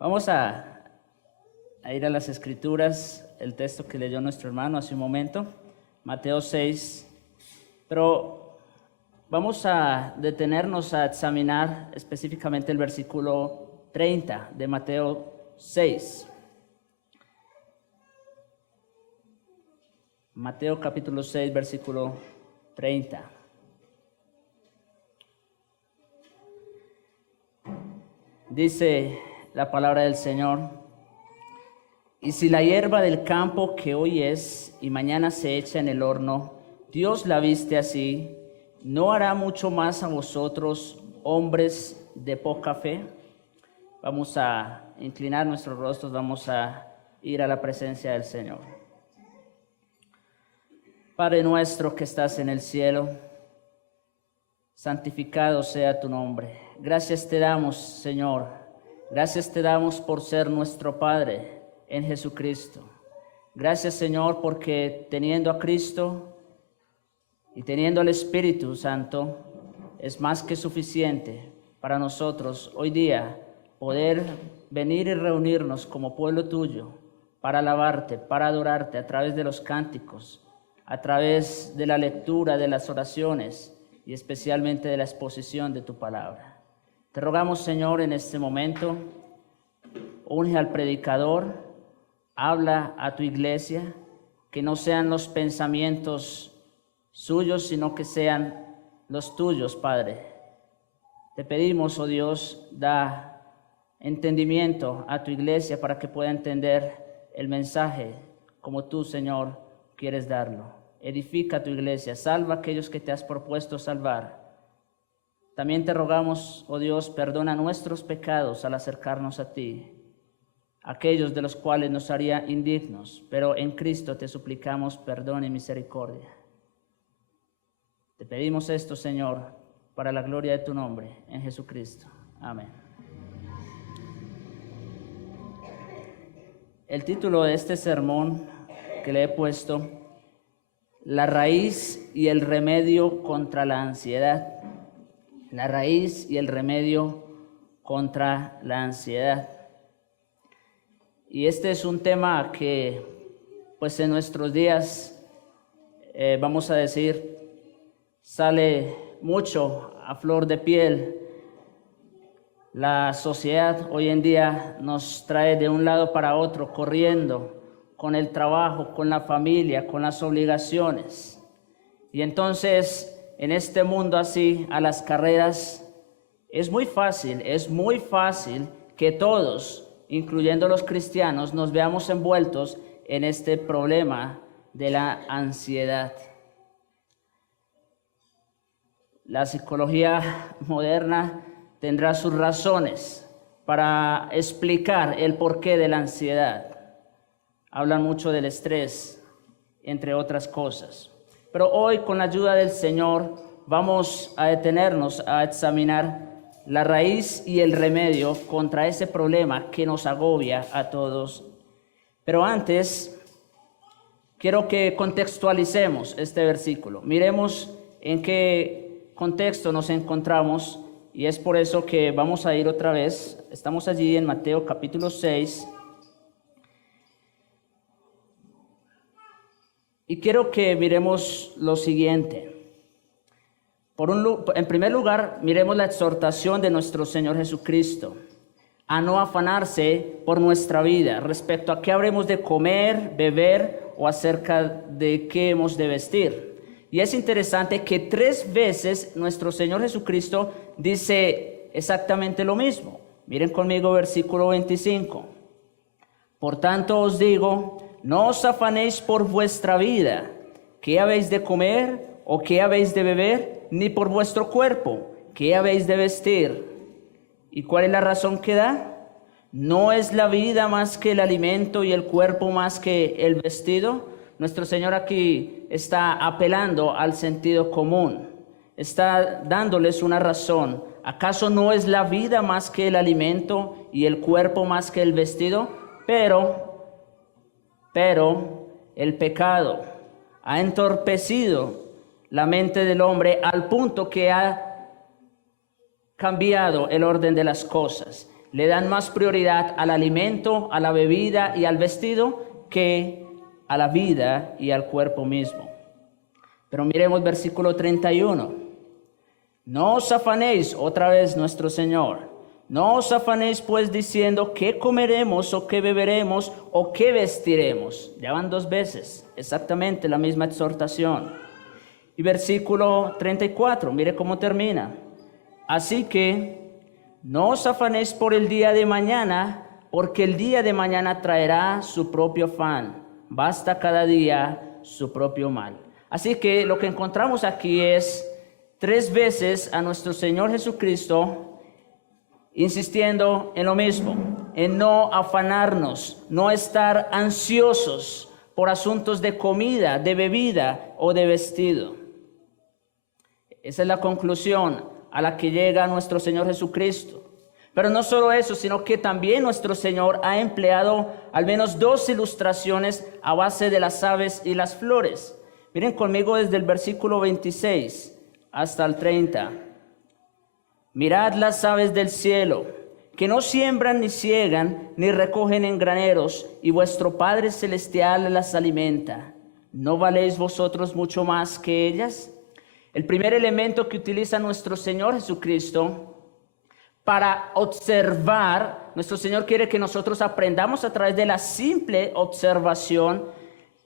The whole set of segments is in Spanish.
Vamos a ir a las Escrituras, el texto que leyó nuestro hermano hace un momento, Mateo 6, pero vamos a detenernos a examinar específicamente el versículo 30 de Mateo 6. Mateo capítulo 6, versículo 30. Dice la palabra del Señor: y si la hierba del campo que hoy es y mañana se echa en el horno, Dios la viste así, ¿no hará mucho más a vosotros, hombres de poca fe? Vamos a inclinar nuestros rostros, vamos a ir a la presencia del Señor. Padre nuestro que estás en el cielo, santificado sea tu nombre. Gracias te damos, Señor. Gracias te damos por ser nuestro Padre en Jesucristo. Gracias, Señor, porque teniendo a Cristo y teniendo al Espíritu Santo es más que suficiente para nosotros hoy día poder venir y reunirnos como pueblo tuyo para alabarte, para adorarte a través de los cánticos, a través de la lectura de las oraciones y especialmente de la exposición de tu palabra. Te rogamos, Señor, en este momento, unge al predicador, habla a tu iglesia, que no sean los pensamientos suyos, sino que sean los tuyos, Padre. Te pedimos, oh Dios, da entendimiento a tu iglesia para que pueda entender el mensaje como tú, Señor, quieres darlo. Edifica a tu iglesia, salva a aquellos que te has propuesto salvar. También te rogamos, oh Dios, perdona nuestros pecados al acercarnos a ti, aquellos de los cuales nos haría indignos, pero en Cristo te suplicamos perdón y misericordia. Te pedimos esto, Señor, para la gloria de tu nombre, en Jesucristo. Amén. El título de este sermón que le he puesto: la raíz y el remedio contra la ansiedad. La raíz y el remedio contra la ansiedad. Y este es un tema que, pues en nuestros días, vamos a decir, sale mucho a flor de piel. La sociedad hoy en día nos trae de un lado para otro, corriendo con el trabajo, con la familia, con las obligaciones. Y entonces, en este mundo así, a las carreras, es muy fácil que todos, incluyendo los cristianos, nos veamos envueltos en este problema de la ansiedad. La psicología moderna tendrá sus razones para explicar el porqué de la ansiedad. Hablan mucho del estrés, entre otras cosas. Pero hoy, con la ayuda del Señor, vamos a detenernos a examinar la raíz y el remedio contra ese problema que nos agobia a todos. Pero antes, quiero que contextualicemos este versículo. Miremos en qué contexto nos encontramos, y es por eso que vamos a ir otra vez. Estamos allí en Mateo capítulo 6. Y quiero que miremos lo siguiente. En primer lugar, miremos la exhortación de nuestro Señor Jesucristo a no afanarse por nuestra vida respecto a qué habremos de comer, beber o acerca de qué hemos de vestir. Y es interesante que 3 veces nuestro Señor Jesucristo dice exactamente lo mismo. Miren conmigo versículo 25. Por tanto os digo, no os afanéis por vuestra vida, qué habéis de comer o qué habéis de beber, ni por vuestro cuerpo, qué habéis de vestir. ¿Y cuál es la razón que da? ¿No es la vida más que el alimento y el cuerpo más que el vestido? Nuestro Señor aquí está apelando al sentido común, está dándoles una razón. ¿Acaso no es la vida más que el alimento y el cuerpo más que el vestido? Pero el pecado ha entorpecido la mente del hombre al punto que ha cambiado el orden de las cosas. le dan más prioridad al alimento, a la bebida y al vestido que a la vida y al cuerpo mismo. Pero miremos versículo 31. No os afanéis, otra vez nuestro Señor. No os afanéis pues diciendo qué comeremos o qué beberemos o qué vestiremos. Ya van 2 veces, exactamente la misma exhortación. Y versículo 34, mire cómo termina. Así que no os afanéis por el día de mañana, porque el día de mañana traerá su propio afán. Basta cada día su propio mal. Así que lo que encontramos aquí es 3 veces a nuestro Señor Jesucristo insistiendo en lo mismo, en no afanarnos, no estar ansiosos por asuntos de comida, de bebida o de vestido. Esa es la conclusión a la que llega nuestro Señor Jesucristo. Pero no solo eso, sino que también nuestro Señor ha empleado al menos 2 ilustraciones a base de las aves y las flores. Miren conmigo desde el versículo 26 hasta el 30. Mirad las aves del cielo, que no siembran ni ciegan, ni recogen en graneros, y vuestro Padre Celestial las alimenta. ¿No valéis vosotros mucho más que ellas? El primer elemento que utiliza nuestro Señor Jesucristo para observar, nuestro Señor quiere que nosotros aprendamos a través de la simple observación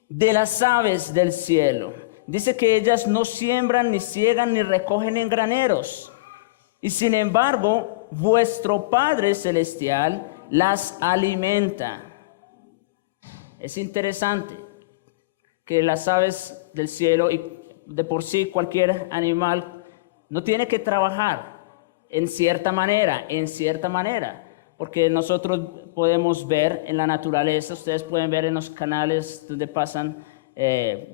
de las aves del cielo. Dice que ellas no siembran, ni ciegan, ni recogen en graneros. Y sin embargo, vuestro Padre Celestial las alimenta. Es interesante que las aves del cielo, y de por sí cualquier animal, no tiene que trabajar en cierta manera, porque nosotros podemos ver en la naturaleza, ustedes pueden ver en los canales donde pasan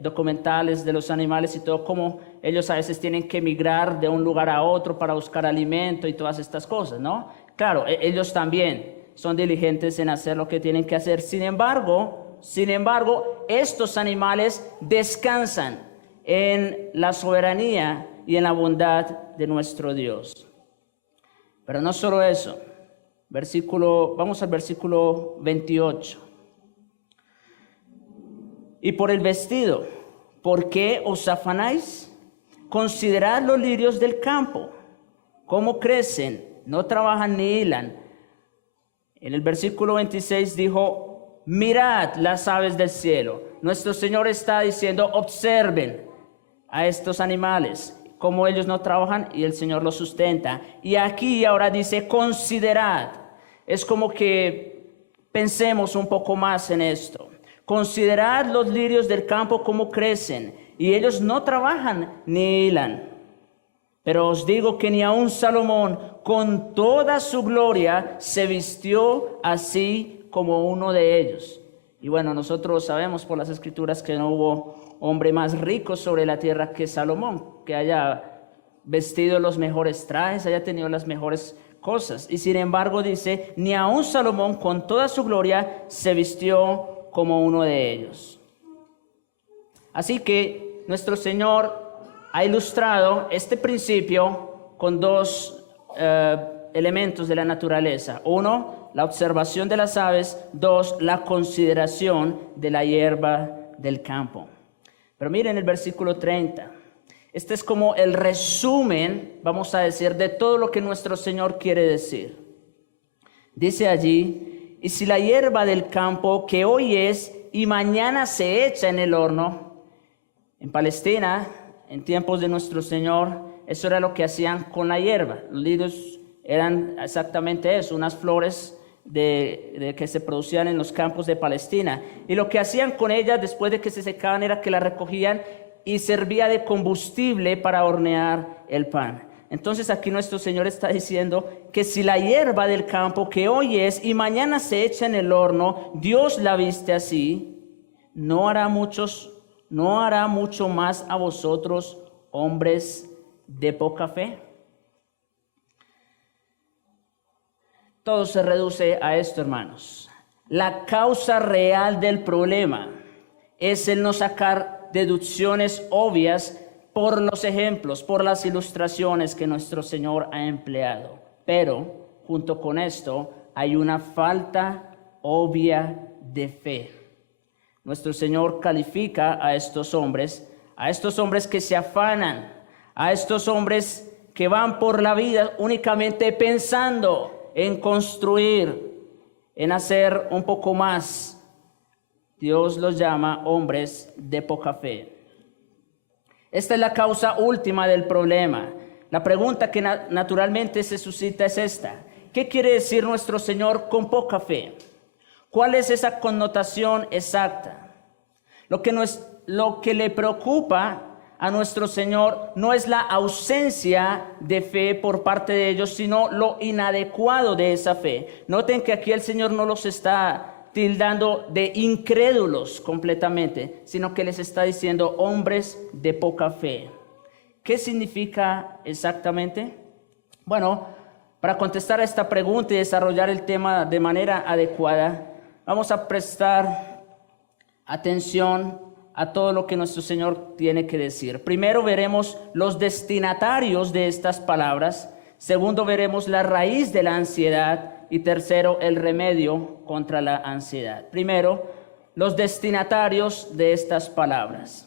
documentales de los animales y todo, como ellos a veces tienen que migrar de un lugar a otro para buscar alimento y todas estas cosas, ¿no? Claro, ellos también son diligentes en hacer lo que tienen que hacer. Sin embargo, estos animales descansan en la soberanía y en la bondad de nuestro Dios. Pero no solo eso. Vamos al versículo 28. Y por el vestido, ¿por qué os afanáis? Considerad los lirios del campo, cómo crecen, no trabajan ni hilan. En el versículo 26 dijo, mirad las aves del cielo. Nuestro Señor está diciendo, observen a estos animales, cómo ellos no trabajan y el Señor los sustenta. Y aquí ahora dice, considerad. Es como que pensemos un poco más en esto. Considerad los lirios del campo cómo crecen, y ellos no trabajan ni hilan. Pero os digo que ni aun Salomón, con toda su gloria, se vistió así como uno de ellos. Y bueno, nosotros sabemos por las Escrituras que no hubo hombre más rico sobre la tierra que Salomón, que haya vestido los mejores trajes, haya tenido las mejores cosas. Y sin embargo dice, ni aun Salomón, con toda su gloria, se vistió como uno de ellos. Así que nuestro Señor ha ilustrado este principio con 2 elementos de la naturaleza. 1, la observación de las aves. 2, la consideración de la hierba del campo. Pero miren el versículo 30. Este es como el resumen, vamos a decir, de todo lo que nuestro Señor quiere decir. Dice allí, y si la hierba del campo que hoy es y mañana se echa en el horno. En Palestina, en tiempos de nuestro Señor, eso era lo que hacían con la hierba. Los lirios eran exactamente eso, unas flores que se producían en los campos de Palestina. Y lo que hacían con ellas después de que se secaban era que la recogían y servía de combustible para hornear el pan. Entonces aquí nuestro Señor está diciendo que si la hierba del campo que hoy es y mañana se echa en el horno, Dios la viste así, no hará mucho más a vosotros, hombres de poca fe. Todo se reduce a esto, hermanos. La causa real del problema es el no sacar deducciones obvias por los ejemplos, por las ilustraciones que nuestro Señor ha empleado. Pero, junto con esto, hay una falta obvia de fe. Nuestro Señor califica a estos hombres que se afanan, a estos hombres que van por la vida únicamente pensando en construir, en hacer un poco más. Dios los llama hombres de poca fe. Esta es la causa última del problema. La pregunta que naturalmente se suscita es esta: ¿qué quiere decir nuestro Señor con poca fe? ¿Cuál es esa connotación exacta? Lo que le preocupa a nuestro Señor no es la ausencia de fe por parte de ellos, sino lo inadecuado de esa fe. Noten que aquí el Señor no los está tildando de incrédulos completamente, sino que les está diciendo hombres de poca fe. ¿Qué significa exactamente? Bueno, para contestar a esta pregunta y desarrollar el tema de manera adecuada, vamos a prestar atención a todo lo que nuestro Señor tiene que decir. Primero veremos los destinatarios de estas palabras. Segundo, veremos la raíz de la ansiedad. Y tercero, el remedio contra la ansiedad. Primero, los destinatarios de estas palabras.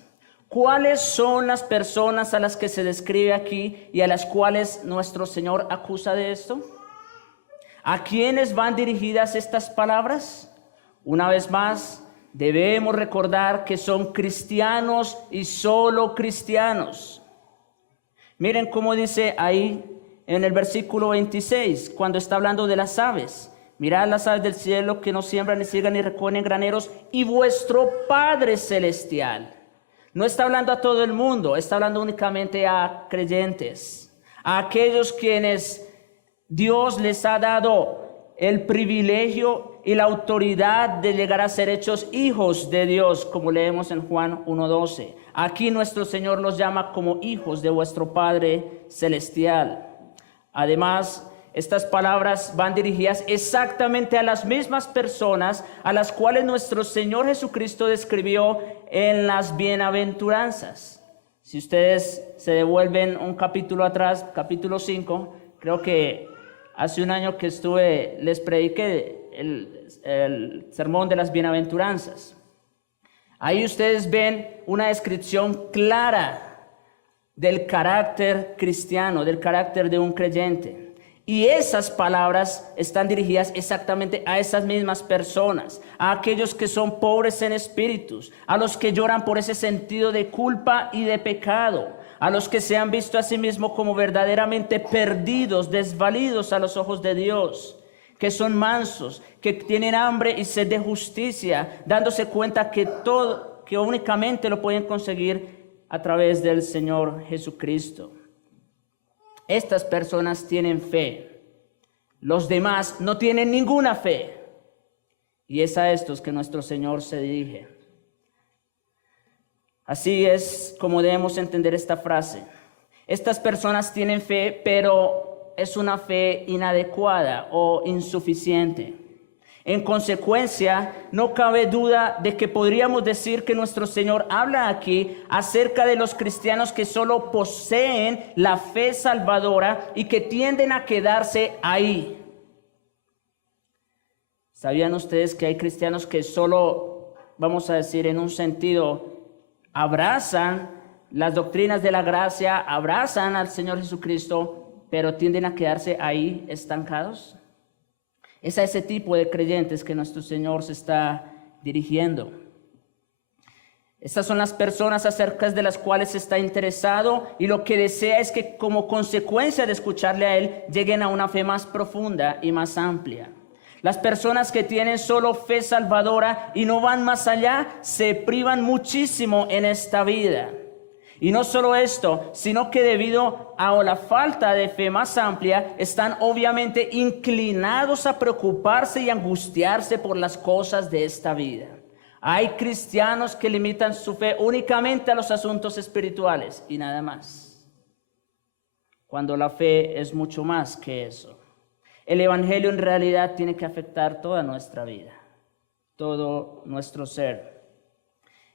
¿Cuáles son las personas a las que se describe aquí y a las cuales nuestro Señor acusa de esto? ¿A quiénes van dirigidas estas palabras? Una vez más, debemos recordar que son cristianos y solo cristianos. Miren cómo dice ahí en el versículo 26, cuando está hablando de las aves. Mirad las aves del cielo, que no siembran, ni ciegan, ni recogen en graneros, y vuestro Padre Celestial. No está hablando a todo el mundo, está hablando únicamente a creyentes, a aquellos quienes Dios les ha dado el privilegio y la autoridad de llegar a ser hechos hijos de Dios, como leemos en Juan 1:12. Aquí nuestro Señor los llama como hijos de vuestro Padre Celestial. Además, estas palabras van dirigidas exactamente a las mismas personas a las cuales nuestro Señor Jesucristo describió en las bienaventuranzas. Si ustedes se devuelven un capítulo atrás, capítulo 5, creo que hace un año que les prediqué el sermón de las bienaventuranzas. Ahí ustedes ven una descripción clara del carácter cristiano, del carácter de un creyente. Y esas palabras están dirigidas exactamente a esas mismas personas, a aquellos que son pobres en espíritus, a los que lloran por ese sentido de culpa y de pecado, a los que se han visto a sí mismos como verdaderamente perdidos, desvalidos a los ojos de Dios, que son mansos, que tienen hambre y sed de justicia, dándose cuenta que únicamente lo pueden conseguir a través del Señor Jesucristo. Estas personas tienen fe. Los demás no tienen ninguna fe. Y es a estos que nuestro Señor se dirige. Así es como debemos entender esta frase. Estas personas tienen fe, pero es una fe inadecuada o insuficiente. En consecuencia, no cabe duda de que podríamos decir que nuestro Señor habla aquí acerca de los cristianos que solo poseen la fe salvadora y que tienden a quedarse ahí. ¿Sabían ustedes que hay cristianos que solo, vamos a decir en un sentido, abrazan las doctrinas de la gracia, abrazan al Señor Jesucristo, pero tienden a quedarse ahí estancados? Es a ese tipo de creyentes que nuestro Señor se está dirigiendo. Estas son las personas acerca de las cuales está interesado y lo que desea es que como consecuencia de escucharle a Él lleguen a una fe más profunda y más amplia. Las personas que tienen solo fe salvadora y no van más allá se privan muchísimo en esta vida. Y no solo esto, sino que debido a la falta de fe más amplia, están obviamente inclinados a preocuparse y angustiarse por las cosas de esta vida. Hay cristianos que limitan su fe únicamente a los asuntos espirituales y nada más, cuando la fe es mucho más que eso. El Evangelio en realidad tiene que afectar toda nuestra vida, todo nuestro ser.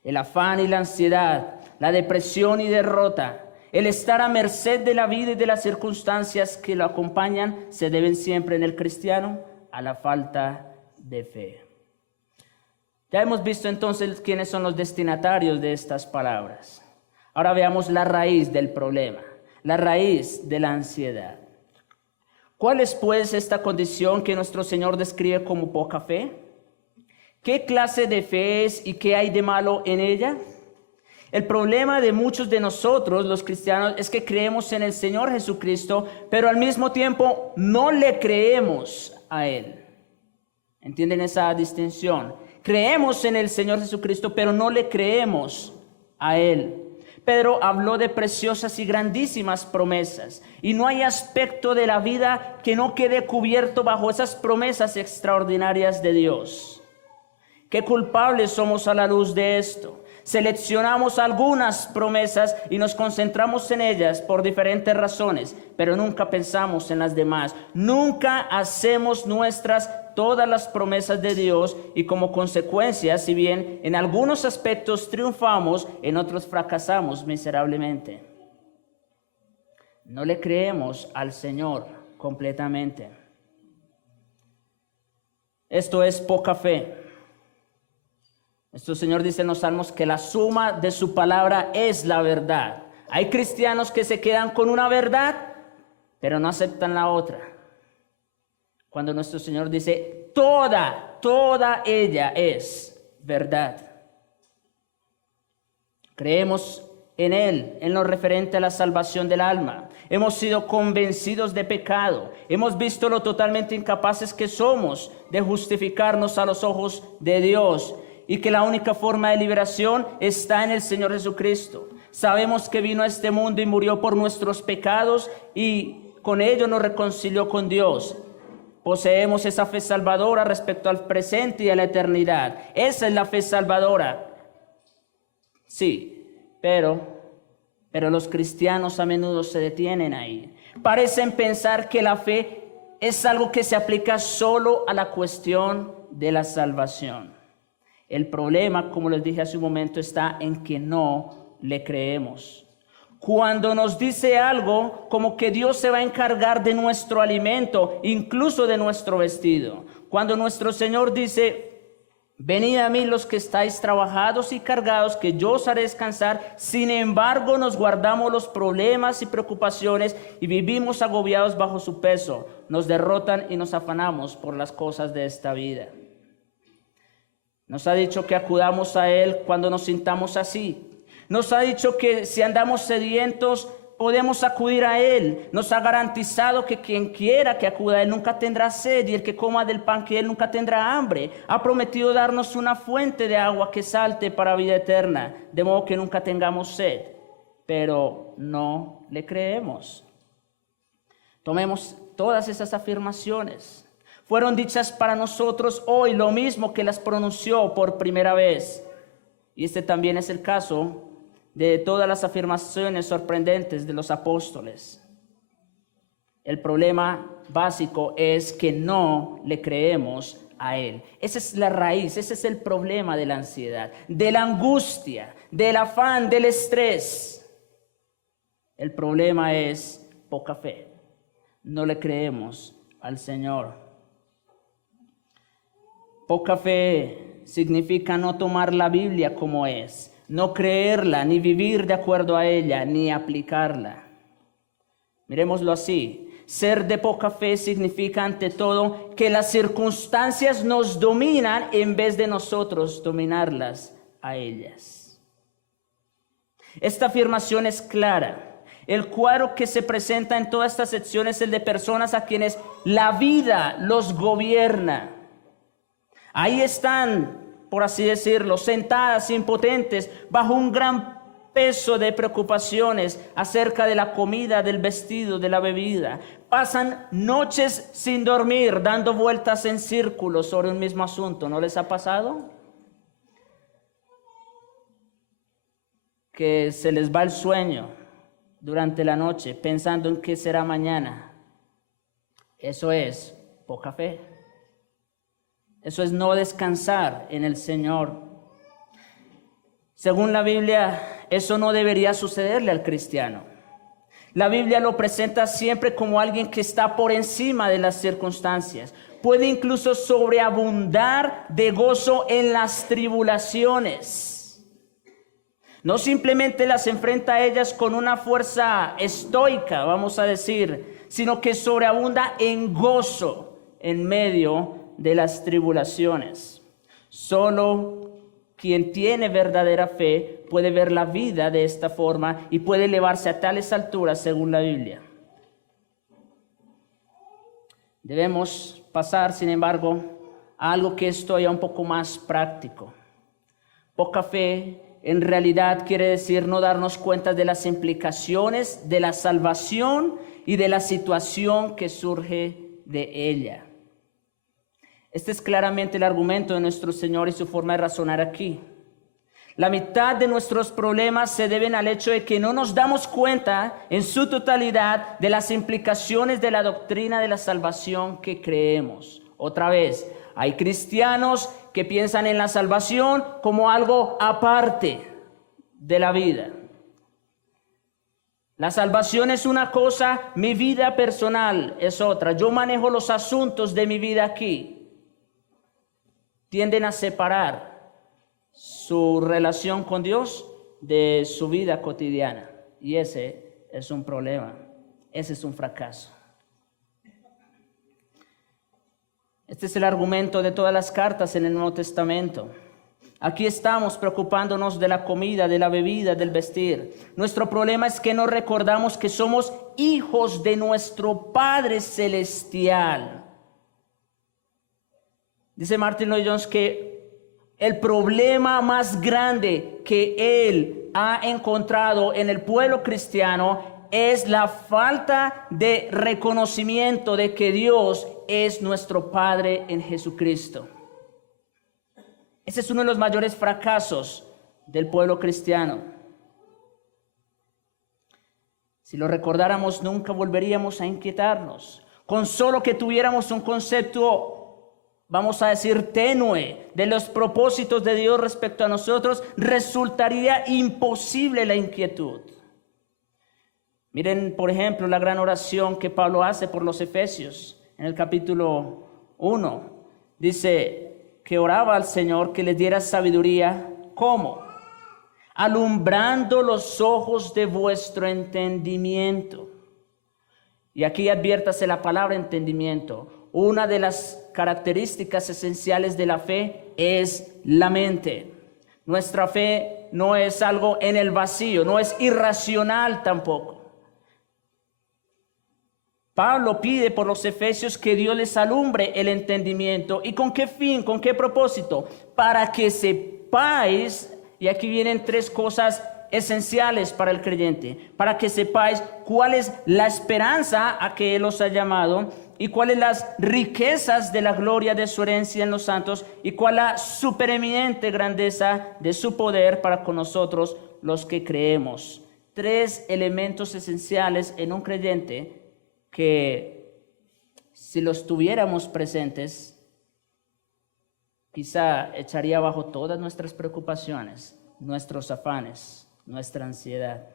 El afán y la ansiedad, la depresión y derrota, el estar a merced de la vida y de las circunstancias que lo acompañan, se deben siempre en el cristiano a la falta de fe. Ya hemos visto entonces quiénes son los destinatarios de estas palabras. Ahora veamos la raíz del problema, la raíz de la ansiedad. ¿Cuál es pues esta condición que nuestro Señor describe como poca fe? ¿Qué clase de fe es y qué hay de malo en ella? El problema de muchos de nosotros, los cristianos, es que creemos en el Señor Jesucristo, pero al mismo tiempo no le creemos a Él. ¿Entienden esa distinción? Creemos en el Señor Jesucristo, pero no le creemos a Él. Pedro habló de preciosas y grandísimas promesas, y no hay aspecto de la vida que no quede cubierto bajo esas promesas extraordinarias de Dios. ¿Qué culpables somos a la luz de esto? Seleccionamos algunas promesas y nos concentramos en ellas por diferentes razones, pero nunca pensamos en las demás. Nunca hacemos nuestras todas las promesas de Dios y como consecuencia, si bien en algunos aspectos triunfamos, en otros fracasamos miserablemente. No le creemos al Señor completamente. Esto es poca fe. Nuestro Señor dice en los Salmos que la suma de su palabra es la verdad. Hay cristianos que se quedan con una verdad, pero no aceptan la otra. Cuando nuestro Señor dice, toda ella es verdad. Creemos en Él, en lo referente a la salvación del alma. Hemos sido convencidos de pecado. Hemos visto lo totalmente incapaces que somos de justificarnos a los ojos de Dios y que la única forma de liberación está en el Señor Jesucristo. Sabemos que vino a este mundo y murió por nuestros pecados y con ello nos reconcilió con Dios. Poseemos esa fe salvadora respecto al presente y a la eternidad. Esa es la fe salvadora. Sí, pero los cristianos a menudo se detienen ahí. Parecen pensar que la fe es algo que se aplica solo a la cuestión de la salvación. El problema, como les dije hace un momento, está en que no le creemos. Cuando nos dice algo como que Dios se va a encargar de nuestro alimento, incluso de nuestro vestido. Cuando nuestro Señor dice, venid a mí los que estáis trabajados y cargados, que yo os haré descansar. Sin embargo, nos guardamos los problemas y preocupaciones y vivimos agobiados bajo su peso. Nos derrotan y nos afanamos por las cosas de esta vida. Nos ha dicho que acudamos a Él cuando nos sintamos así. Nos ha dicho que si andamos sedientos, podemos acudir a Él. Nos ha garantizado que quien quiera que acuda a Él nunca tendrá sed, y el que coma del pan que Él nunca tendrá hambre. Ha prometido darnos una fuente de agua que salte para vida eterna, de modo que nunca tengamos sed. Pero no le creemos. Tomemos todas esas afirmaciones. Fueron dichas para nosotros hoy lo mismo que las pronunció por primera vez. Y este también es el caso de todas las afirmaciones sorprendentes de los apóstoles. El problema básico es que no le creemos a Él. Esa es la raíz, ese es el problema de la ansiedad, de la angustia, del afán, del estrés. El problema es poca fe. No le creemos al Señor. Poca fe significa no tomar la Biblia como es, no creerla, ni vivir de acuerdo a ella, ni aplicarla. Miremoslo así. Ser de poca fe significa ante todo que las circunstancias nos dominan en vez de nosotros dominarlas a ellas. Esta afirmación es clara. El cuadro que se presenta en toda esta sección es el de personas a quienes la vida los gobierna. Ahí están, por así decirlo, sentadas impotentes bajo un gran peso de preocupaciones acerca de la comida, del vestido, de la bebida. Pasan noches sin dormir, dando vueltas en círculos sobre un mismo asunto. ¿No les ha pasado? Que se les va el sueño durante la noche pensando en qué será mañana. Eso es poca fe. Eso es no descansar en el Señor. Según la Biblia, eso no debería sucederle al cristiano. La Biblia lo presenta siempre como alguien que está por encima de las circunstancias, puede incluso sobreabundar de gozo en las tribulaciones. No simplemente las enfrenta a ellas con una fuerza estoica, vamos a decir, sino que sobreabunda en gozo en medio de las tribulaciones. Solo quien tiene verdadera fe puede ver la vida de esta forma y puede elevarse a tales alturas según la Biblia. Debemos pasar, sin embargo, a algo que es todavía un poco más práctico. Poca fe en realidad quiere decir no darnos cuenta de las implicaciones de la salvación y de la situación que surge de ella. Este es claramente el argumento de nuestro Señor y su forma de razonar aquí. La mitad de nuestros problemas se deben al hecho de que no nos damos cuenta en su totalidad de las implicaciones de la doctrina de la salvación que creemos. Otra vez, hay cristianos que piensan en la salvación como algo aparte de la vida. La salvación es una cosa, mi vida personal es otra. Yo manejo los asuntos de mi vida aquí. Tienden a separar su relación con Dios de su vida cotidiana. Y ese es un problema. Ese es un fracaso. Este es el argumento de todas las cartas en el Nuevo Testamento. Aquí estamos preocupándonos de la comida, de la bebida, del vestir. Nuestro problema es que no recordamos que somos hijos de nuestro Padre Celestial. Dice Martin Lloyd-Jones que el problema más grande que él ha encontrado en el pueblo cristiano es la falta de reconocimiento de que Dios es nuestro Padre en Jesucristo. Ese es uno de los mayores fracasos del pueblo cristiano. Si lo recordáramos, nunca volveríamos a inquietarnos. Con solo que tuviéramos un concepto, vamos a decir, tenue de los propósitos de Dios respecto a nosotros, resultaría imposible la inquietud. Miren, por ejemplo, la gran oración que Pablo hace por los Efesios en el capítulo 1. Dice que oraba al Señor que les diera sabiduría. ¿Cómo? Alumbrando los ojos de vuestro entendimiento. Y aquí adviértase la palabra entendimiento. Una de las características esenciales de la fe es la mente. Nuestra fe no es algo en el vacío, no es irracional tampoco. Pablo pide por los efesios que Dios les alumbre el entendimiento. ¿Y con qué fin? ¿Con qué propósito? Para que sepáis, y aquí vienen tres cosas esenciales para el creyente, para que sepáis cuál es la esperanza a que Él os ha llamado y cuáles las riquezas de la gloria de su herencia en los santos y cuál la supereminente grandeza de su poder para con nosotros los que creemos. Tres elementos esenciales en un creyente que si los tuviéramos presentes, quizá echaría abajo todas nuestras preocupaciones, nuestros afanes, nuestra ansiedad.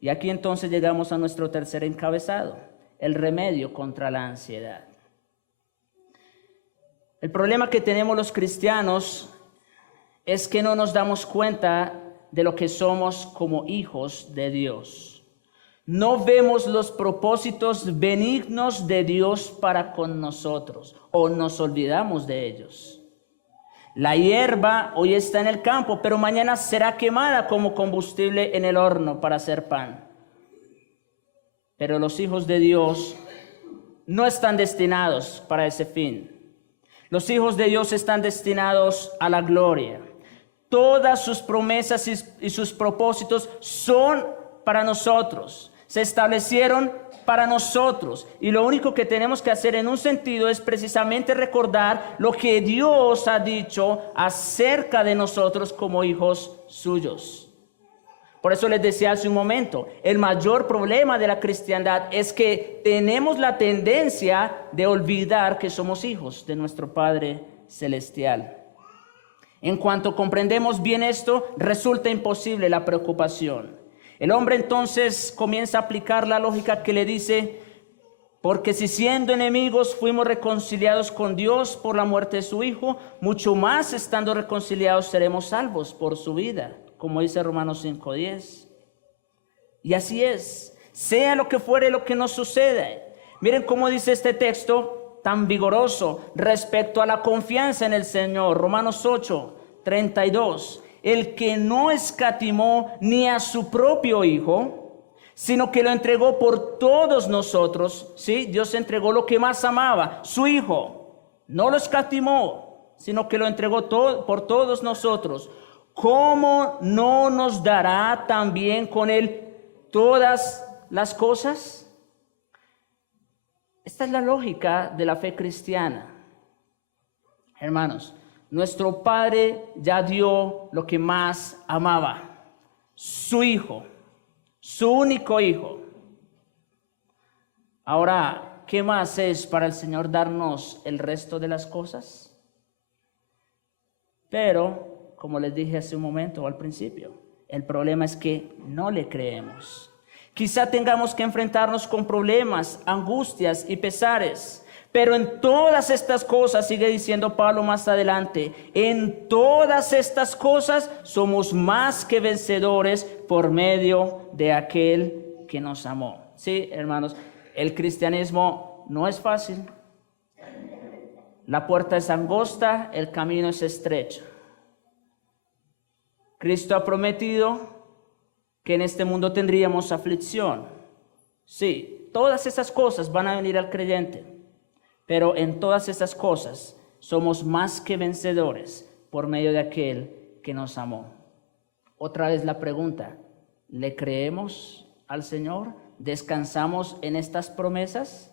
Y aquí entonces llegamos a nuestro tercer encabezado, el remedio contra la ansiedad. El problema que tenemos los cristianos es que no nos damos cuenta de lo que somos como hijos de Dios. No vemos los propósitos benignos de Dios para con nosotros o nos olvidamos de ellos. La hierba hoy está en el campo, pero mañana será quemada como combustible en el horno para hacer pan. Pero los hijos de Dios no están destinados para ese fin. Los hijos de Dios están destinados a la gloria. Todas sus promesas y sus propósitos son para nosotros. Se establecieron para nosotros. Y lo único que tenemos que hacer en un sentido es precisamente recordar lo que Dios ha dicho acerca de nosotros como hijos suyos. Por eso les decía hace un momento, el mayor problema de la cristiandad es que tenemos la tendencia de olvidar que somos hijos de nuestro Padre Celestial. En cuanto comprendemos bien esto, resulta imposible la preocupación. El hombre entonces comienza a aplicar la lógica que le dice, Porque si siendo enemigos fuimos reconciliados con Dios por la muerte de su Hijo, mucho más estando reconciliados seremos salvos por su vida, como dice Romanos 5:10. Y así es, sea lo que fuere lo que nos suceda. Miren cómo dice este texto tan vigoroso respecto a la confianza en el Señor. Romanos 8:32. El que no escatimó ni a su propio Hijo, sino que lo entregó por todos nosotros. ¿Sí? Dios entregó lo que más amaba, su Hijo. No lo escatimó, sino que lo entregó por todos nosotros. ¿Cómo no nos dará también con Él todas las cosas? Esta es la lógica de la fe cristiana. Hermanos, nuestro Padre ya dio lo que más amaba, su Hijo, su único Hijo. Ahora, ¿qué más es para el Señor darnos el resto de las cosas? Pero, como les dije hace un momento al principio, el problema es que no le creemos. Quizá tengamos que enfrentarnos con problemas, angustias y pesares, pero en todas estas cosas, sigue diciendo Pablo más adelante, en todas estas cosas somos más que vencedores por medio de aquel que nos amó. Sí, hermanos, el cristianismo no es fácil. La puerta es angosta, el camino es estrecho. Cristo ha prometido que en este mundo tendríamos aflicción. Sí, todas esas cosas van a venir al creyente, pero en todas esas cosas somos más que vencedores por medio de aquel que nos amó. Otra vez la pregunta, ¿le creemos al Señor? ¿Descansamos en estas promesas?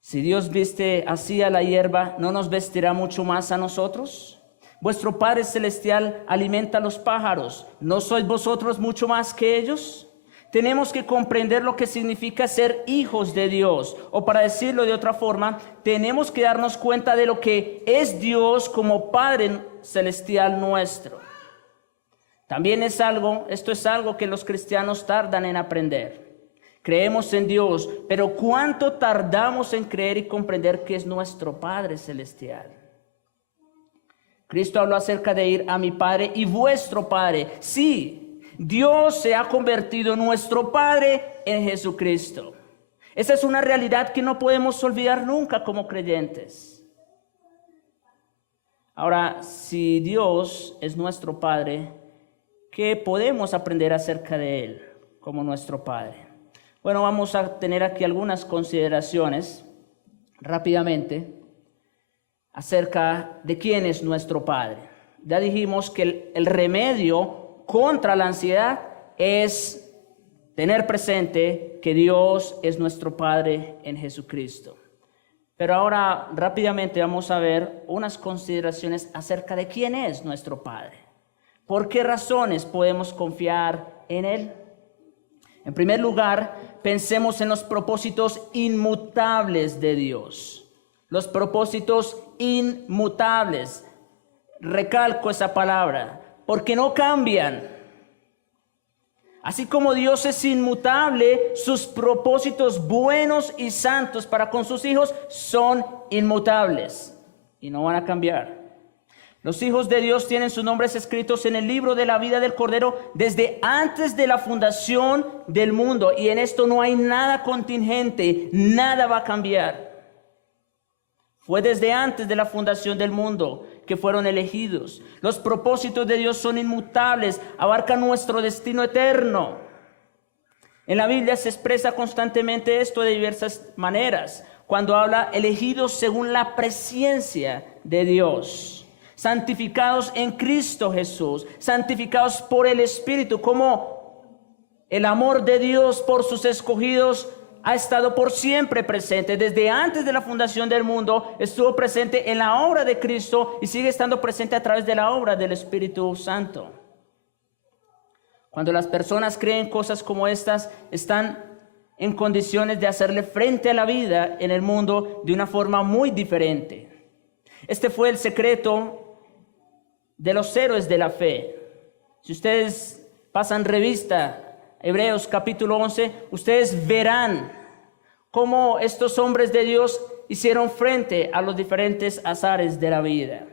Si Dios viste así a la hierba, ¿no nos vestirá mucho más a nosotros? Vuestro Padre Celestial alimenta a los pájaros. ¿No sois vosotros mucho más que ellos? Tenemos que comprender lo que significa ser hijos de Dios. O para decirlo de otra forma, tenemos que darnos cuenta de lo que es Dios como Padre Celestial nuestro. También esto es algo que los cristianos tardan en aprender. Creemos en Dios, pero ¿cuánto tardamos en creer y comprender que es nuestro Padre Celestial? Cristo habló acerca de ir a mi Padre y vuestro Padre. Sí, Dios se ha convertido en nuestro Padre en Jesucristo. Esa es una realidad que no podemos olvidar nunca como creyentes. Ahora, si Dios es nuestro Padre, ¿qué podemos aprender acerca de Él como nuestro Padre? Bueno, vamos a tener aquí algunas consideraciones rápidamente acerca de quién es nuestro Padre. Ya dijimos que el remedio contra la ansiedad es tener presente que Dios es nuestro Padre en Jesucristo. Pero ahora rápidamente vamos a ver unas consideraciones acerca de quién es nuestro Padre. ¿Por qué razones podemos confiar en Él? En primer lugar, pensemos en los propósitos inmutables de Dios. Los propósitos inmutables. Recalco esa palabra, porque no cambian. Así como Dios es inmutable, sus propósitos buenos y santos para con sus hijos son inmutables y no van a cambiar. Los hijos de Dios tienen sus nombres escritos en el libro de la vida del Cordero desde antes de la fundación del mundo, y en esto no hay nada contingente, nada va a cambiar. Fue desde antes de la fundación del mundo que fueron elegidos. Los propósitos de Dios son inmutables, abarcan nuestro destino eterno. En la Biblia se expresa constantemente esto de diversas maneras. Cuando habla elegidos según la presciencia de Dios, santificados en Cristo Jesús, santificados por el Espíritu, como el amor de Dios por sus escogidos ha estado por siempre presente. Desde antes de la fundación del mundo estuvo presente en la obra de Cristo y sigue estando presente a través de la obra del Espíritu Santo. Cuando las personas creen cosas como estas, están en condiciones de hacerle frente a la vida en el mundo de una forma muy diferente. Este fue el secreto de los héroes de la fe. Si ustedes pasan revista Hebreos capítulo 11, ustedes verán cómo estos hombres de Dios hicieron frente a los diferentes azares de la vida.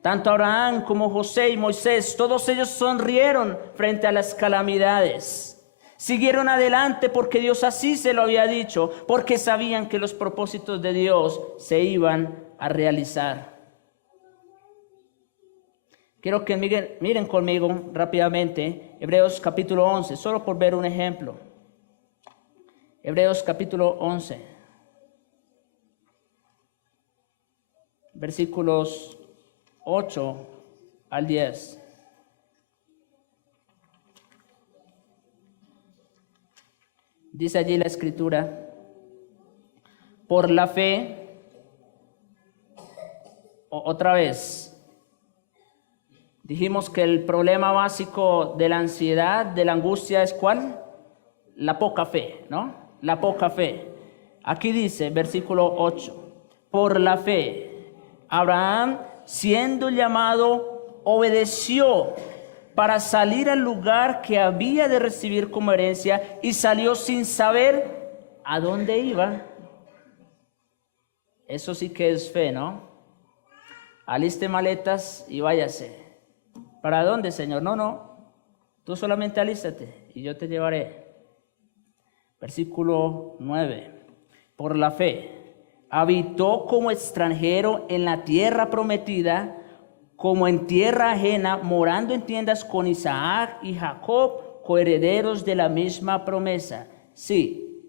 Tanto Abraham como José y Moisés, todos ellos sonrieron frente a las calamidades. Siguieron adelante porque Dios así se lo había dicho, porque sabían que los propósitos de Dios se iban a realizar. Quiero que miren conmigo rápidamente Hebreos capítulo 11, solo por ver un ejemplo. Hebreos capítulo 11, versículos 8 al 10. Dice allí la escritura: por la fe, otra vez, dijimos que el problema básico de la ansiedad, de la angustia, es ¿cuál? La poca fe, ¿no? La poca fe. Aquí dice, versículo 8, por la fe, Abraham, siendo llamado, obedeció para salir al lugar que había de recibir como herencia, y salió sin saber a dónde iba. Eso sí que es fe, ¿no? Aliste maletas y váyase. ¿Para dónde, Señor? No, tú solamente alístate y yo te llevaré. Versículo 9. Por la fe, habitó como extranjero en la tierra prometida, como en tierra ajena, morando en tiendas con Isaac y Jacob, coherederos de la misma promesa. Sí,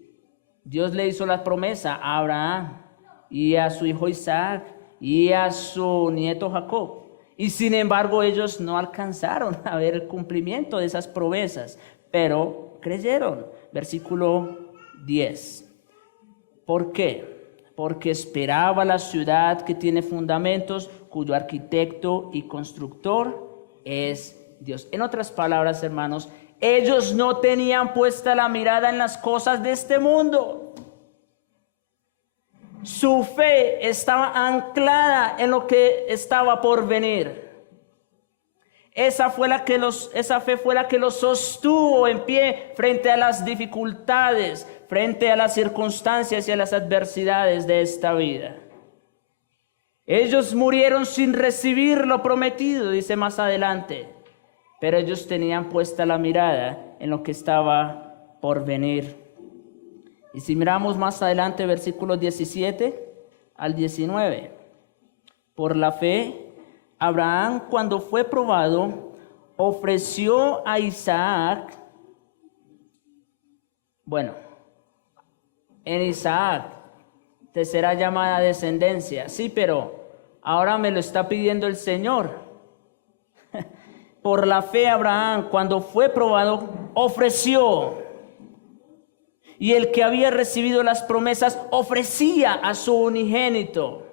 Dios le hizo la promesa a Abraham y a su hijo Isaac y a su nieto Jacob. Y sin embargo ellos no alcanzaron a ver el cumplimiento de esas promesas, pero creyeron. Versículo 10. ¿Por qué? Porque esperaba la ciudad que tiene fundamentos, cuyo arquitecto y constructor es Dios. En otras palabras, hermanos, ellos no tenían puesta la mirada en las cosas de este mundo. Su fe estaba anclada en lo que estaba por venir. Esa fe fue la que los sostuvo en pie frente a las dificultades, frente a las circunstancias y a las adversidades de esta vida. Ellos murieron sin recibir lo prometido, dice más adelante, pero ellos tenían puesta la mirada en lo que estaba por venir. Y si miramos más adelante, versículos 17 al 19, por la fe, Abraham, cuando fue probado, ofreció a Isaac. Bueno, en Isaac te será llamada descendencia. Sí, pero ahora me lo está pidiendo el Señor. Por la fe, Abraham, cuando fue probado, ofreció. Y el que había recibido las promesas ofrecía a su unigénito.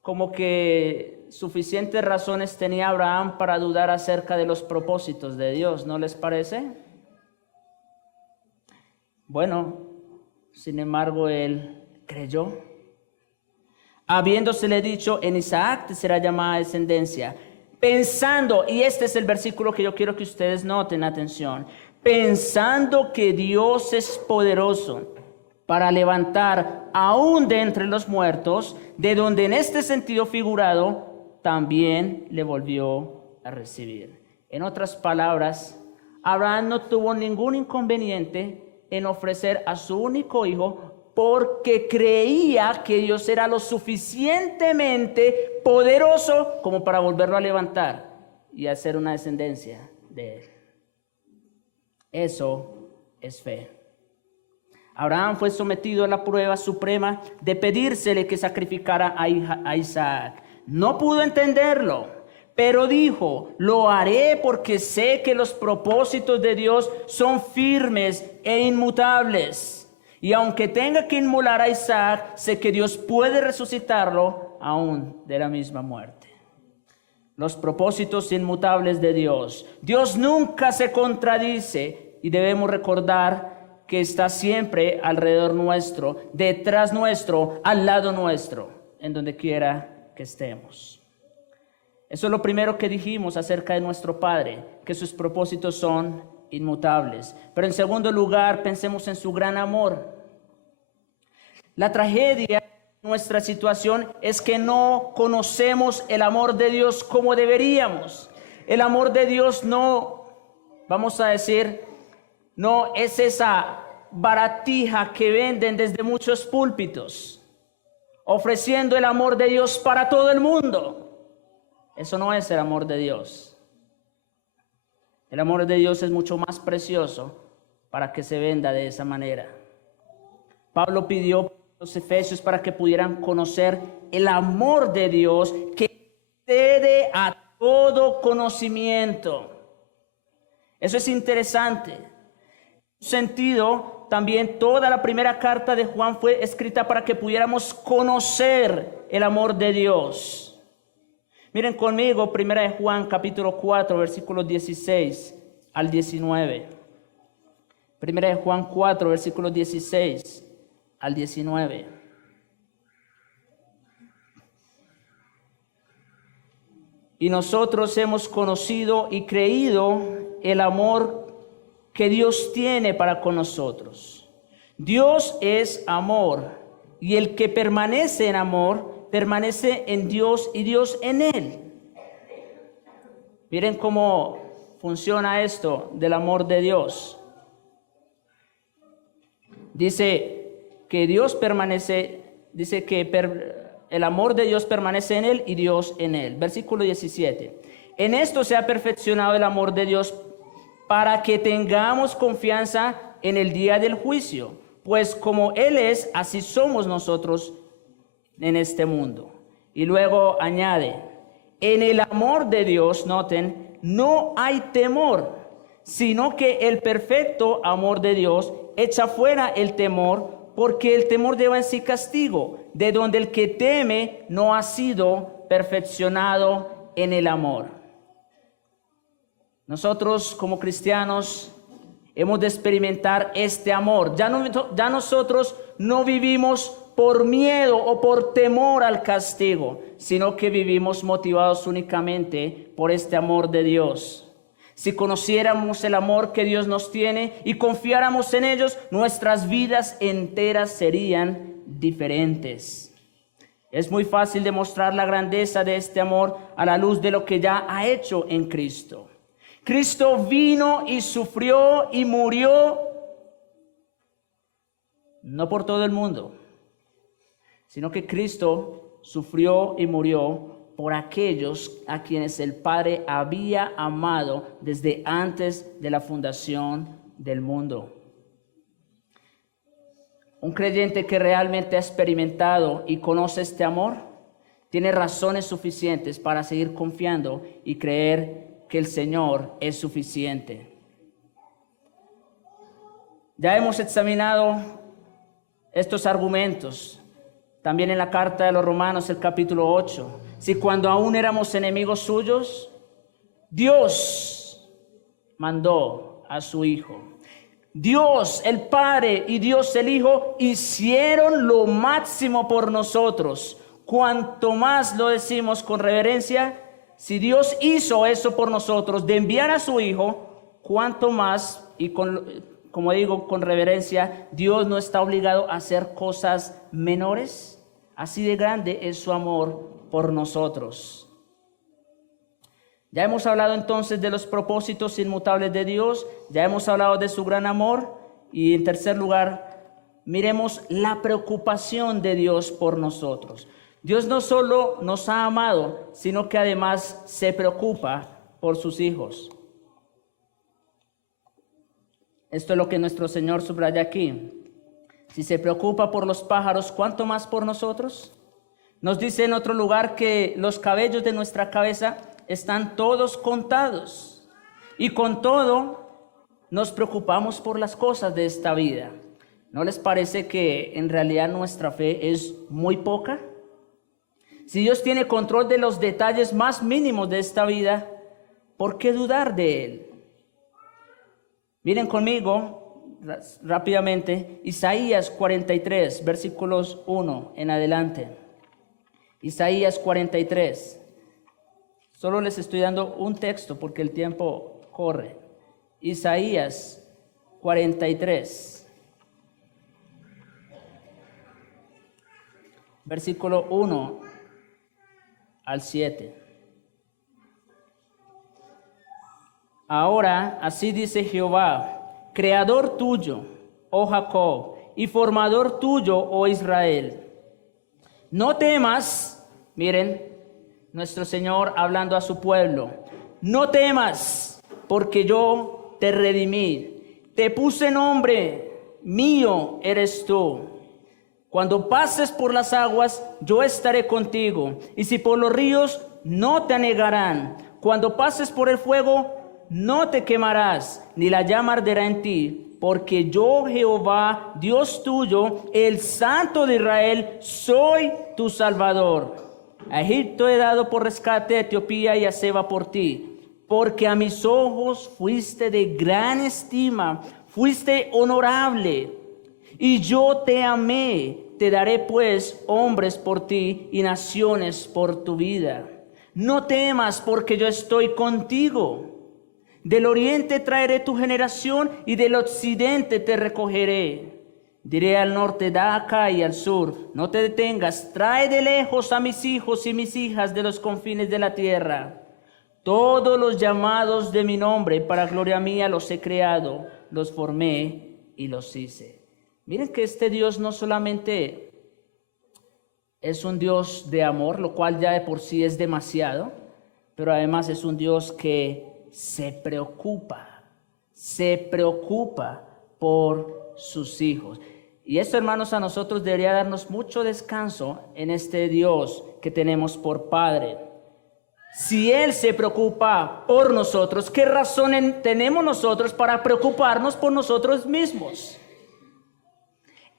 Como que suficientes razones tenía Abraham para dudar acerca de los propósitos de Dios, ¿no les parece? Bueno, sin embargo, él creyó. Habiéndosele dicho, en Isaac te será llamada descendencia. Pensando, y este es el versículo que yo quiero que ustedes noten, atención. Pensando que Dios es poderoso para levantar aún de entre los muertos, de donde en este sentido figurado también le volvió a recibir. En otras palabras, Abraham no tuvo ningún inconveniente en ofrecer a su único hijo porque creía que Dios era lo suficientemente poderoso como para volverlo a levantar y hacer una descendencia de él. Eso es fe. Abraham fue sometido a la prueba suprema de pedírsele que sacrificara a Isaac. No pudo entenderlo, pero dijo, lo haré porque sé que los propósitos de Dios son firmes e inmutables. Y aunque tenga que inmolar a Isaac, sé que Dios puede resucitarlo aún de la misma muerte. Los propósitos inmutables de Dios. Dios nunca se contradice y debemos recordar que está siempre alrededor nuestro, detrás nuestro, al lado nuestro, en donde quiera que estemos. Eso es lo primero que dijimos acerca de nuestro Padre, que sus propósitos son inmutables. Pero en segundo lugar, pensemos en su gran amor. La tragedia de nuestra situación es que no conocemos el amor de Dios como deberíamos. El amor de Dios no, vamos a decir, no es esa baratija que venden desde muchos púlpitos, ofreciendo el amor de Dios para todo el mundo. Eso no es el amor de Dios. El amor de Dios es mucho más precioso para que se venda de esa manera. Pablo pidió a los efesios para que pudieran conocer el amor de Dios que excede a todo conocimiento. Eso es interesante. En un sentido, también toda la primera carta de Juan fue escrita para que pudiéramos conocer el amor de Dios. Miren conmigo, primera de Juan, capítulo 4, versículos 16 al 19. Primera de Juan 4, versículos 16 al 19. Y nosotros hemos conocido y creído el amor que Dios tiene para con nosotros. Dios es amor, y el que permanece en amor, permanece en Dios y Dios en él. Miren cómo funciona esto del amor de Dios. Dice que Dios permanece, dice que el amor de Dios permanece en él y Dios en él. Versículo 17. En esto se ha perfeccionado el amor de Dios para que tengamos confianza en el día del juicio, pues como Él es, así somos nosotros en este mundo. Y luego añade, en el amor de Dios, noten, no hay temor, sino que el perfecto amor de Dios echa fuera el temor, porque el temor lleva en sí castigo, de donde el que teme no ha sido perfeccionado en el amor. Nosotros como cristianos hemos de experimentar este amor. Ya nosotros no vivimos por miedo o por temor al castigo, sino que vivimos motivados únicamente por este amor de Dios. Si conociéramos el amor que Dios nos tiene y confiáramos en ellos, nuestras vidas enteras serían diferentes. Es muy fácil demostrar la grandeza de este amor a la luz de lo que ya ha hecho en Cristo. Cristo vino y sufrió y murió, no por todo el mundo, sino que Cristo sufrió y murió por aquellos a quienes el Padre había amado desde antes de la fundación del mundo. Un creyente que realmente ha experimentado y conoce este amor, tiene razones suficientes para seguir confiando y creer que el Señor es suficiente. Ya hemos examinado estos argumentos también en la carta de los Romanos, el capítulo 8. Si cuando aún éramos enemigos suyos, Dios mandó a su Hijo. Dios el Padre y Dios el Hijo hicieron lo máximo por nosotros. Cuanto más lo decimos con reverencia, si Dios hizo eso por nosotros, de enviar a su Hijo, cuanto más, y como digo con reverencia, Dios no está obligado a hacer cosas menores. Así de grande es su amor por nosotros. Ya hemos hablado entonces de los propósitos inmutables de Dios, ya hemos hablado de su gran amor, y en tercer lugar, miremos la preocupación de Dios por nosotros. Dios no solo nos ha amado, sino que además se preocupa por sus hijos. Esto es lo que nuestro Señor subraya aquí. Si se preocupa por los pájaros, ¿cuánto más por nosotros? Nos dice en otro lugar que los cabellos de nuestra cabeza están todos contados. Y con todo, nos preocupamos por las cosas de esta vida. ¿No les parece que en realidad nuestra fe es muy poca? Si Dios tiene control de los detalles más mínimos de esta vida, ¿por qué dudar de Él? Miren conmigo rápidamente Isaías 43, versículos 1 en adelante. Isaías 43. Solo les estoy dando un texto porque el tiempo corre. Isaías 43. versículo 1 al 7. Ahora, así dice Jehová, creador tuyo, oh Jacob, y formador tuyo, oh Israel. No temas, miren, nuestro Señor hablando a su pueblo, no temas, porque yo te redimí, te puse nombre, mío eres tú. Cuando pases por las aguas, yo estaré contigo, y si por los ríos, no te anegarán. Cuando pases por el fuego, no te quemarás, ni la llama arderá en ti, porque yo, Jehová, Dios tuyo, el Santo de Israel, soy tu Salvador. A Egipto he dado por rescate, a Etiopía y a Seba por ti, porque a mis ojos fuiste de gran estima, fuiste honorable, y yo te amé. Te daré pues hombres por ti y naciones por tu vida. No temas, porque yo estoy contigo. Del oriente traeré tu generación y del occidente te recogeré. Diré al norte, da acá, y al sur, no te detengas. Trae de lejos a mis hijos y mis hijas de los confines de la tierra. Todos los llamados de mi nombre, para gloria mía los he creado, los formé y los hice. Miren que este Dios no solamente es un Dios de amor, lo cual ya de por sí es demasiado, pero además es un Dios que se preocupa por sus hijos. Y esto, hermanos, a nosotros debería darnos mucho descanso en este Dios que tenemos por Padre. Si Él se preocupa por nosotros, ¿qué razón tenemos nosotros para preocuparnos por nosotros mismos?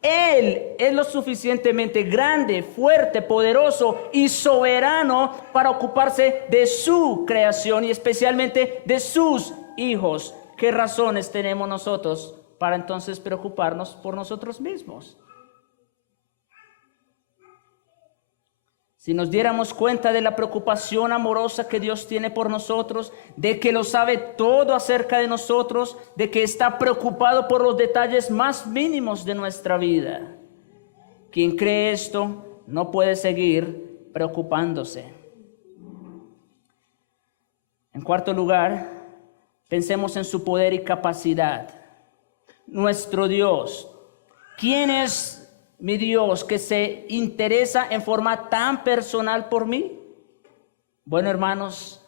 Él es lo suficientemente grande, fuerte, poderoso y soberano para ocuparse de su creación y especialmente de sus hijos. ¿Qué razones tenemos nosotros para entonces preocuparnos por nosotros mismos? Si nos diéramos cuenta de la preocupación amorosa que Dios tiene por nosotros, de que lo sabe todo acerca de nosotros, de que está preocupado por los detalles más mínimos de nuestra vida. Quien cree esto no puede seguir preocupándose. En cuarto lugar, pensemos en su poder y capacidad. Nuestro Dios, ¿quién es mi Dios que se interesa en forma tan personal por mí? Bueno, hermanos,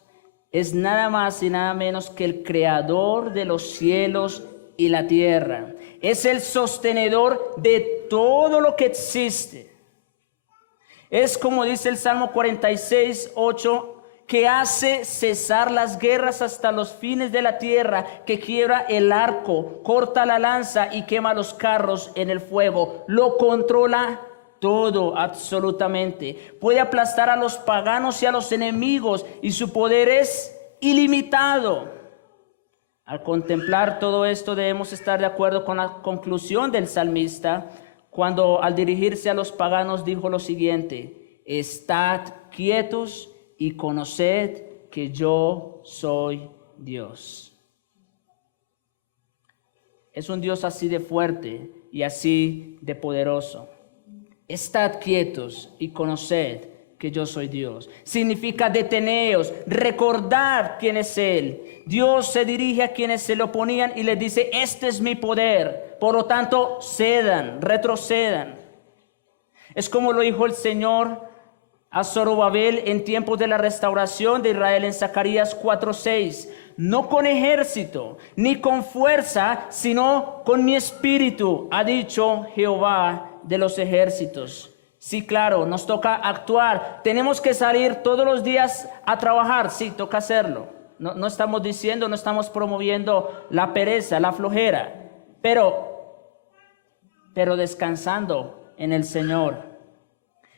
es nada más y nada menos que el creador de los cielos y la tierra. Es el sostenedor de todo lo que existe. Es como dice el Salmo 46, 8, que hace cesar las guerras hasta los fines de la tierra, que quiebra el arco, corta la lanza y quema los carros en el fuego. Lo controla todo, absolutamente. Puede aplastar a los paganos y a los enemigos, y su poder es ilimitado. Al contemplar todo esto, debemos estar de acuerdo con la conclusión del salmista, cuando al dirigirse a los paganos dijo lo siguiente: estad quietos y conoced que yo soy Dios. Es un Dios así de fuerte y así de poderoso. Estad quietos y conoced que yo soy Dios. Significa deteneos, recordad quién es Él. Dios se dirige a quienes se le oponían y les dice: este es mi poder. Por lo tanto, cedan, retrocedan. Es como lo dijo el Señor a Zorobabel en tiempos de la restauración de Israel en Zacarías 4:6. No con ejército ni con fuerza, sino con mi espíritu, ha dicho Jehová de los ejércitos. Sí, claro, nos toca actuar. Tenemos que salir todos los días a trabajar. Sí, toca hacerlo. No estamos diciendo, no estamos promoviendo la pereza, la flojera, pero descansando en el Señor.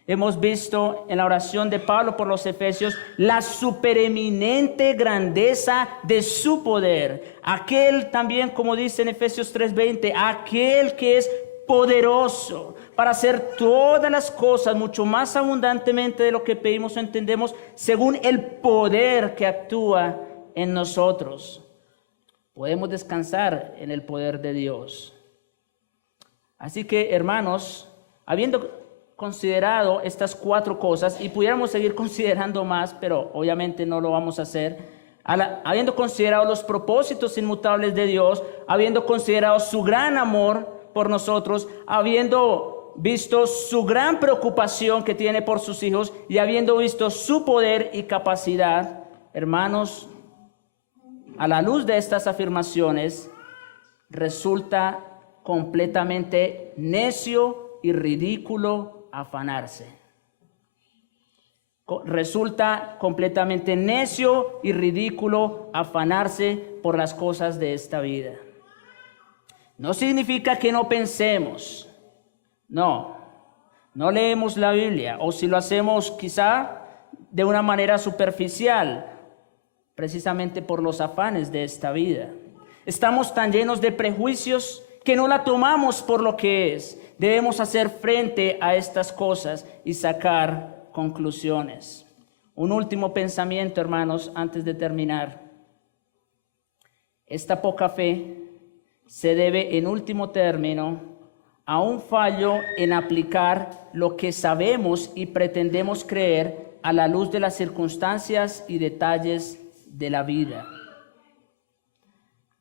Hemos visto en la oración de Pablo por los Efesios la supereminente grandeza de su poder. Aquel también, como dice en Efesios 3:20, aquel que es poderoso para hacer todas las cosas mucho más abundantemente de lo que pedimos o entendemos, según el poder que actúa en nosotros. Podemos descansar en el poder de Dios. Así que, hermanos, habiendo considerado estas 4 cosas, y pudiéramos seguir considerando más, pero obviamente no lo vamos a hacer, habiendo considerado los propósitos inmutables de Dios, habiendo considerado su gran amor por nosotros, habiendo visto su gran preocupación que tiene por sus hijos y habiendo visto su poder y capacidad, hermanos, a la luz de estas afirmaciones, resulta completamente necio y ridículo afanarse. Resulta completamente necio y ridículo afanarse por las cosas de esta vida. No significa que no pensemos. No leemos la Biblia, o si lo hacemos quizá de una manera superficial, precisamente por los afanes de esta vida. Estamos tan llenos de prejuicios que no la tomamos por lo que es. Debemos hacer frente a estas cosas y sacar conclusiones. Un último pensamiento, hermanos, antes de terminar. Esta poca fe se debe, en último término, a un fallo en aplicar lo que sabemos y pretendemos creer a la luz de las circunstancias y detalles de la vida.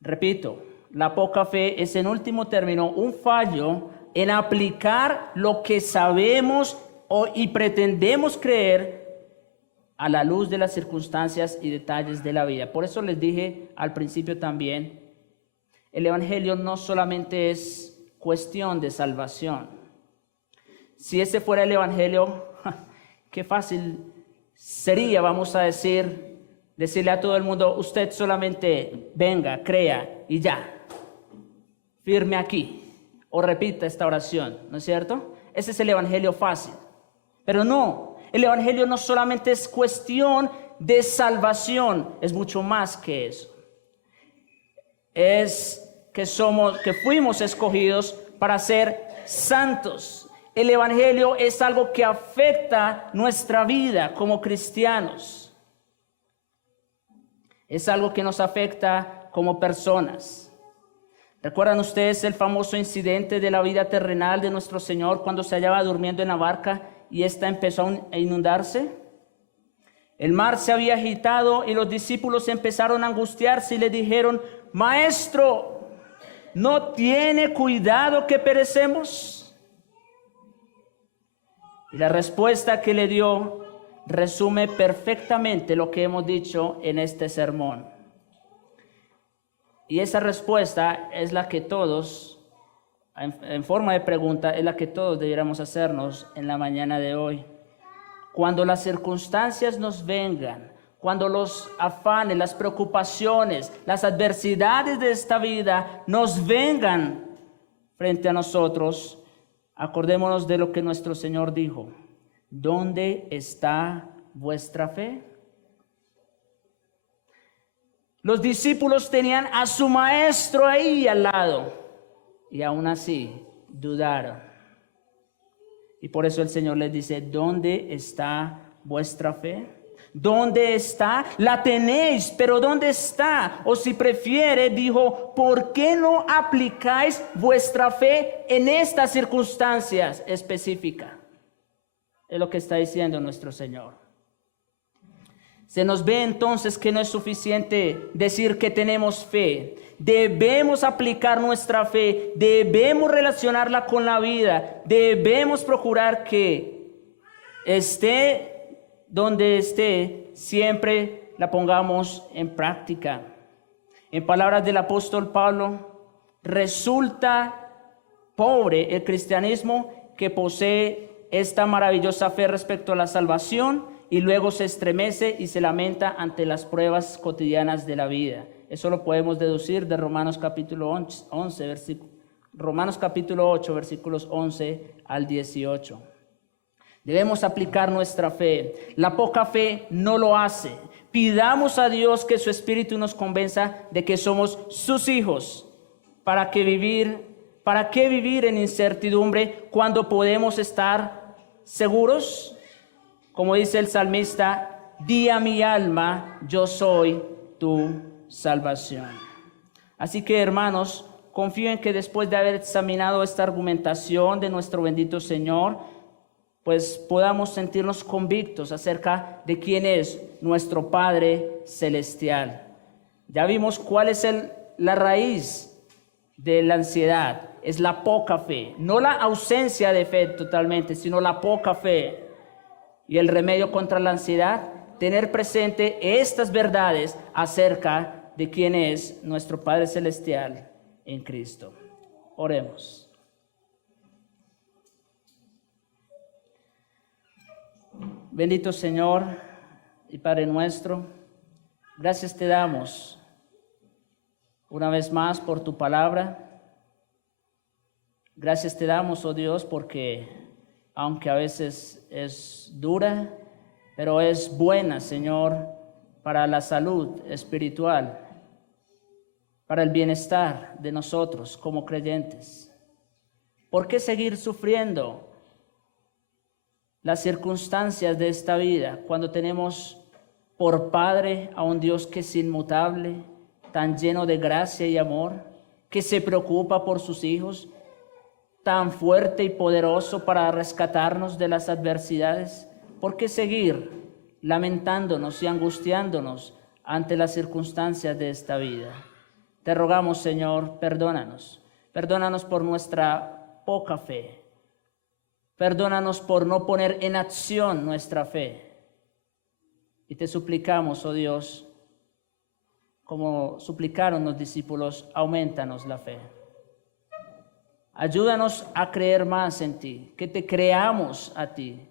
Repito, la poca fe es, en último término, un fallo en aplicar lo que sabemos y pretendemos creer a la luz de las circunstancias y detalles de la vida. Por eso les dije al principio también, el Evangelio no solamente es cuestión de salvación. Si ese fuera el Evangelio, qué fácil sería, vamos a decirle a todo el mundo, usted solamente venga, crea y ya, firme aquí o repita esta oración, ¿no es cierto? Ese es el Evangelio fácil. Pero no, el Evangelio no solamente es cuestión de salvación, es mucho más que eso. Es que fuimos escogidos para ser santos. El Evangelio es algo que afecta nuestra vida como cristianos. Es algo que nos afecta como personas. ¿Recuerdan ustedes el famoso incidente de la vida terrenal de nuestro Señor cuando se hallaba durmiendo en la barca y ésta empezó a inundarse? El mar se había agitado y los discípulos empezaron a angustiarse y le dijeron, Maestro, ¿no tiene cuidado que perecemos? Y la respuesta que le dio resume perfectamente lo que hemos dicho en este sermón. Y esa respuesta es la que todos, en forma de pregunta, es la que todos debiéramos hacernos en la mañana de hoy. Cuando las circunstancias nos vengan, cuando los afanes, las preocupaciones, las adversidades de esta vida nos vengan frente a nosotros, acordémonos de lo que nuestro Señor dijo. ¿Dónde está vuestra fe? Los discípulos tenían a su maestro ahí al lado y aún así dudaron. Y por eso el Señor les dice, ¿dónde está vuestra fe? ¿Dónde está? La tenéis, pero ¿dónde está? O si prefiere, dijo, ¿por qué no aplicáis vuestra fe en estas circunstancias específicas? Es lo que está diciendo nuestro Señor. Se nos ve entonces que no es suficiente decir que tenemos fe. Debemos aplicar nuestra fe, debemos relacionarla con la vida, debemos procurar que esté donde esté, siempre la pongamos en práctica. En palabras del apóstol Pablo, resulta pobre el cristianismo que posee esta maravillosa fe respecto a la salvación y luego se estremece y se lamenta ante las pruebas cotidianas de la vida. Eso lo podemos deducir de Romanos capítulo 8, versículos 11 al 18. Debemos aplicar nuestra fe. La poca fe no lo hace. Pidamos a Dios que su Espíritu nos convenza de que somos sus hijos. ¿Para qué vivir en incertidumbre cuando podemos estar seguros? Como dice el salmista, di a mi alma, yo soy tu salvación. Así que, hermanos, confío en que después de haber examinado esta argumentación de nuestro bendito Señor, pues podamos sentirnos convictos acerca de quién es nuestro Padre Celestial. Ya vimos cuál es la raíz de la ansiedad, es la poca fe, no la ausencia de fe totalmente, sino la poca fe. Y el remedio contra la ansiedad, tener presente estas verdades acerca de quién es nuestro Padre Celestial en Cristo. Oremos. Bendito Señor y Padre nuestro, gracias te damos una vez más por tu palabra. Gracias te damos, oh Dios, porque aunque a veces es dura, pero es buena, Señor, para la salud espiritual, para el bienestar de nosotros como creyentes. ¿Por qué seguir sufriendo las circunstancias de esta vida cuando tenemos por Padre a un Dios que es inmutable, tan lleno de gracia y amor, que se preocupa por sus hijos, tan fuerte y poderoso para rescatarnos de las adversidades? ¿Por qué seguir lamentándonos y angustiándonos ante las circunstancias de esta vida? Te rogamos, Señor, perdónanos. Perdónanos por nuestra poca fe. Perdónanos por no poner en acción nuestra fe. Y te suplicamos, oh Dios, como suplicaron los discípulos, aumentanos la fe. Ayúdanos a creer más en ti, que te creamos a ti,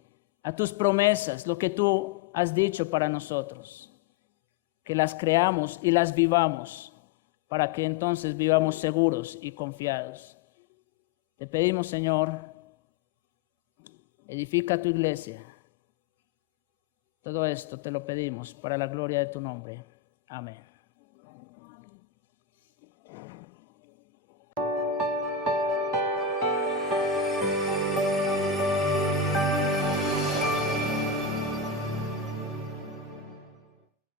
a tus promesas, lo que tú has dicho para nosotros, que las creamos y las vivamos, para que entonces vivamos seguros y confiados. Te pedimos, Señor, edifica tu iglesia. Todo esto te lo pedimos para la gloria de tu nombre. Amén.